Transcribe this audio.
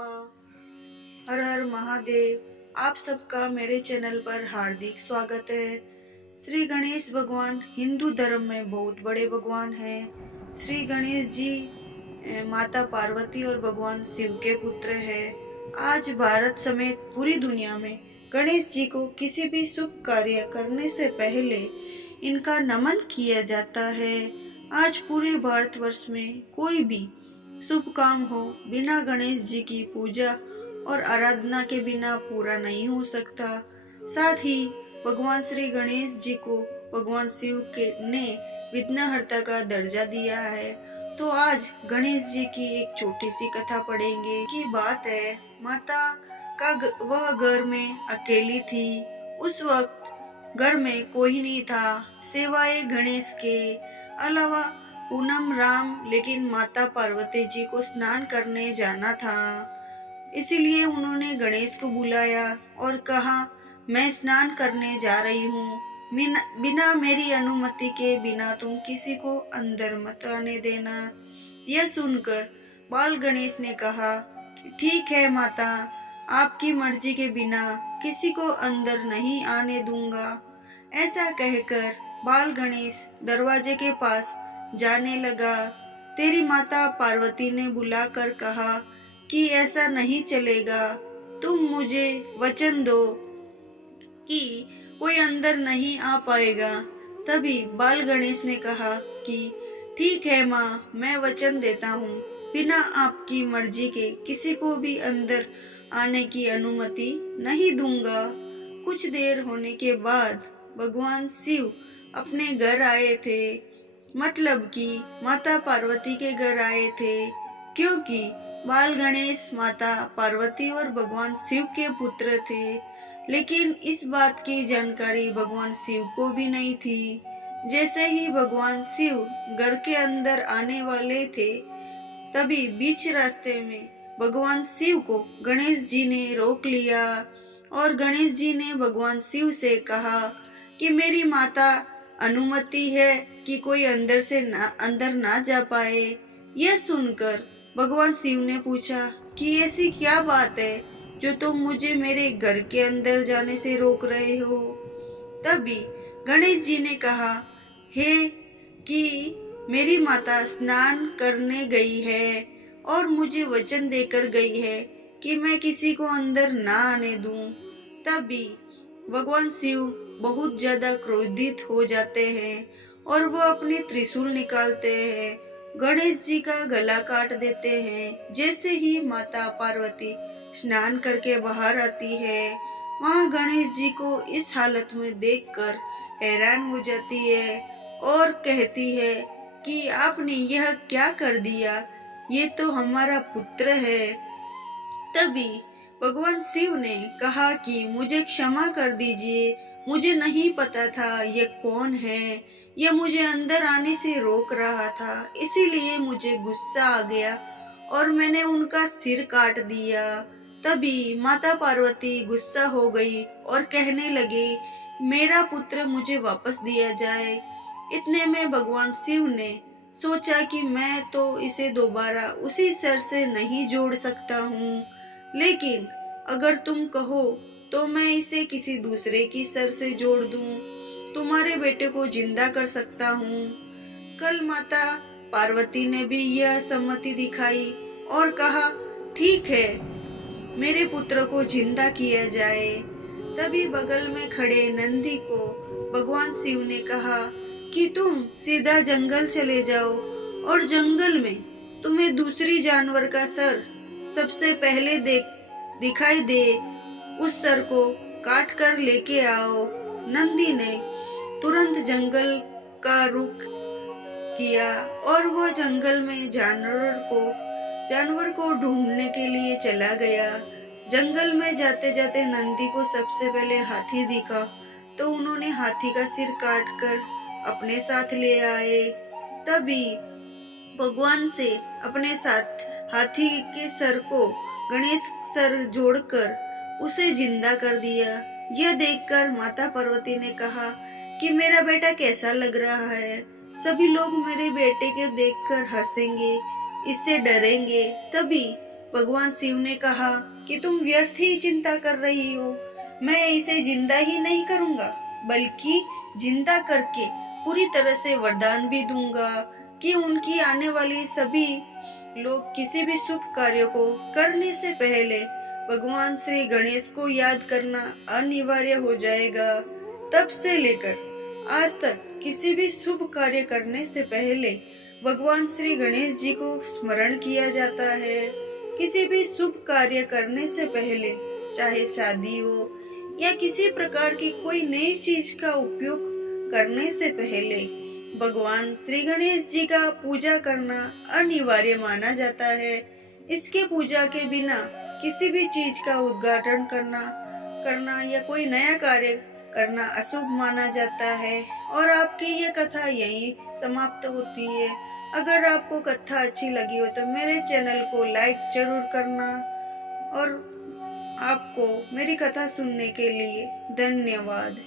हर हर महादेव। आप सबका मेरे चैनल पर हार्दिक स्वागत है। श्री गणेश भगवान हिंदू धर्म में बहुत बड़े भगवान हैं। श्री गणेश जी माता पार्वती और भगवान शिव के पुत्र हैं। आज भारत समेत पूरी दुनिया में गणेश जी को किसी भी शुभ कार्य करने से पहले इनका नमन किया जाता है। आज पूरे भारतवर्ष में कोई भी शुभ काम हो बिना गणेश जी की पूजा और आराधना के बिना पूरा नहीं हो सकता। साथ ही भगवान श्री गणेश जी को भगवान शिव के ने विघ्नहर्ता का दर्जा दिया है। तो आज गणेश जी की एक छोटी सी कथा पढ़ेंगे। की बात है, माता का वह घर में अकेली थी। उस वक्त घर में कोई नहीं था सिवाय गणेश के अलावा पूनम राम। लेकिन माता पार्वती जी को स्नान करने जाना था, इसीलिए उन्होंने गणेश को बुलाया और कहा, मैं स्नान करने जा रही हूँ, बिना मेरी अनुमति के बिना तुम किसी को अंदर मत आने देना। यह सुनकर बाल गणेश ने कहा, ठीक है माता, आपकी मर्जी के बिना किसी को अंदर नहीं आने दूंगा। ऐसा कहकर बाल गणेश दरवाजे के पास जाने लगा। तेरी माता पार्वती ने बुलाकर कहा कि ऐसा नहीं चलेगा, तुम मुझे वचन दो कि कोई अंदर नहीं आ पाएगा। तभी बाल गणेश ने कहा कि ठीक है माँ, मैं वचन देता हूँ, बिना आपकी मर्जी के किसी को भी अंदर आने की अनुमति नहीं दूंगा। कुछ देर होने के बाद भगवान शिव अपने घर आए थे, मतलब कि माता पार्वती के घर आए थे, क्योंकि बाल गणेश माता पार्वती और भगवान शिव के पुत्र थे। लेकिन इस बात की जानकारी भगवान शिव को भी नहीं थी। जैसे ही भगवान शिव घर के अंदर आने वाले थे, तभी बीच रास्ते में भगवान शिव को गणेश जी ने रोक लिया और गणेश जी ने भगवान शिव से कहा कि मेरी माता अनुमति है कि कोई अंदर ना जा पाए। यह सुनकर भगवान शिव ने पूछा कि ऐसी क्या बात है जो तुम मुझे मेरे घर के अंदर जाने से रोक रहे हो। तभी गणेश जी ने कहा, हे कि मेरी माता स्नान करने गई है और मुझे वचन देकर गई है कि मैं किसी को अंदर ना आने दूं। तभी भगवान शिव बहुत ज्यादा क्रोधित हो जाते हैं और वो अपने त्रिशूल निकालते हैं, गणेश जी का गला काट देते हैं। जैसे ही माता पार्वती स्नान करके बाहर आती है, वहाँ गणेश जी को इस हालत में देखकर हैरान हो जाती है और कहती है कि आपने यह क्या कर दिया, ये तो हमारा पुत्र है। तभी भगवान शिव ने कहा कि मुझे क्षमा कर दीजिए, मुझे नहीं पता था ये कौन है, ये मुझे अंदर आने से रोक रहा था, इसीलिए मुझे गुस्सा आ गया और मैंने उनका सिर काट दिया। तभी माता पार्वती गुस्सा हो गई और कहने लगी, मेरा पुत्र मुझे वापस दिया जाए। इतने में भगवान शिव ने सोचा कि मैं तो इसे दोबारा उसी सर से नहीं जोड़ सकता हूँ, लेकिन अगर तुम कहो तो मैं इसे किसी दूसरे की सर से जोड़ दूं, तुम्हारे बेटे को जिंदा कर सकता हूँ। कल माता पार्वती ने भी यह सम्मति दिखाई और कहा, ठीक है, मेरे पुत्र को जिंदा किया जाए। तभी बगल में खड़े नंदी को भगवान शिव ने कहा कि तुम सीधा जंगल चले जाओ और जंगल में तुम्हें दूसरी जानवर का सर सबसे पहले दिखाई दे, उस सर को काट कर लेके आओ। नंदी ने तुरंत जंगल का रुख किया और वह जंगल में जानवर को ढूंढने के लिए चला गया। जंगल में जाते जाते नंदी को सबसे पहले हाथी दिखा, तो उन्होंने हाथी का सिर काट कर अपने साथ ले आए। तभी भगवान से अपने साथ हाथी के सर को गणेश सर जोड़कर उसे जिंदा कर दिया। यह देखकर माता पार्वती ने कहा कि मेरा बेटा कैसा लग रहा है, सभी लोग मेरे बेटे को देखकर हंसेंगे, इससे डरेंगे। तभी भगवान शिव ने कहा कि तुम व्यर्थ ही चिंता कर रही हो, मैं इसे जिंदा ही नहीं करूंगा, बल्कि जिंदा करके पूरी तरह से वरदान भी दूंगा कि उनकी आने वाली सभी लोग किसी भी शुभ कार्य को करने से पहले भगवान श्री गणेश को याद करना अनिवार्य हो जाएगा। तब से लेकर आज तक किसी भी शुभ कार्य करने से पहले भगवान श्री गणेश जी को स्मरण किया जाता है। किसी भी शुभ कार्य करने से पहले, चाहे शादी हो या किसी प्रकार की कोई नई चीज का उपयोग करने से पहले भगवान श्री गणेश जी का पूजा करना अनिवार्य माना जाता है। इसके पूजा के बिना किसी भी चीज का उद्घाटन करना या कोई नया कार्य करना अशुभ माना जाता है। और आपकी ये कथा यहीं समाप्त होती है। अगर आपको कथा अच्छी लगी हो तो मेरे चैनल को लाइक जरूर करना। और आपको मेरी कथा सुनने के लिए धन्यवाद।